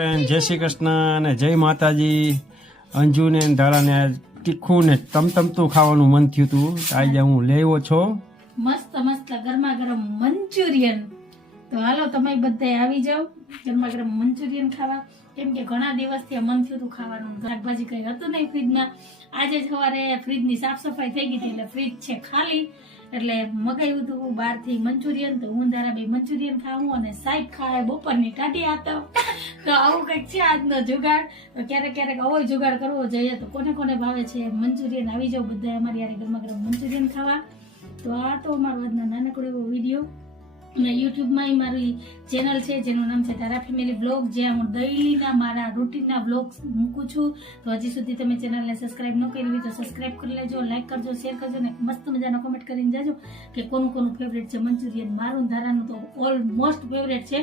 Friend જય શ્રી કૃષ્ણ અને જય માતાજી. અંજુને ધારાને તીખું ને તમતમતું ખાવાનું મન થયું હતું. આજે હું લેવો છો મસ્ત મસ્ત ગરમા ગરમ મંચુરિયન. તો હાલો તમે બધા આવી જાઓ ગરમા ગરમ મંચુરિયન ખાવા. કેમ કે ઘણા દિવસથી મન થયું હતું ખાવાનું, શાકભાજી કઈ હતું નહીં ફ્રીજમાં. આજે સવારે ફ્રીજની સાફ સફાઈ થઈ ગઈ હતી એટલે ફ્રીજ છે ખાલી, એટલે મગાવ્યું હતું બહારથી મંચુરિયન. તો હું ધારા બે મંચુરિયન ખાવું અને સાઈડ ખાય બપોરની ટાટી આતો. તો આવું કંઈક છે આજનો જુગાડ. તો ક્યારેક ક્યારેક આવો જુગાડ કરવો જોઈએ. તો કોને કોને ભાવે છે મંચુરિયન, આવી જાઓ બધા અમારી યારે ગરમા ગરમ મંચુરિયન ખાવા. તો આ તો અમારો આજનો નાનકડો એવો વિડીયો. અને યુટ્યુબમાં મારી ચેનલ છે જેનું નામ છે તારા ફેમિલી બ્લોગ, જ્યાં હું ડેઈલીના મારા રૂટીનના બ્લોગ્સ મૂકું છું. તો હજી સુધી તમે ચેનલને સબસ્ક્રાઇબ ન કરી હોય તો સબસ્ક્રાઇબ કરી લેજો, લાઈક કરજો, શેર કરજો ને મસ્ત મજાનો કમેન્ટ કરીને જાજો કે કોનું કોનું ફેવરેટ છે મંચુરિયન. મારું ધારાનું તો ઓલમોસ્ટ ફેવરેટ છે.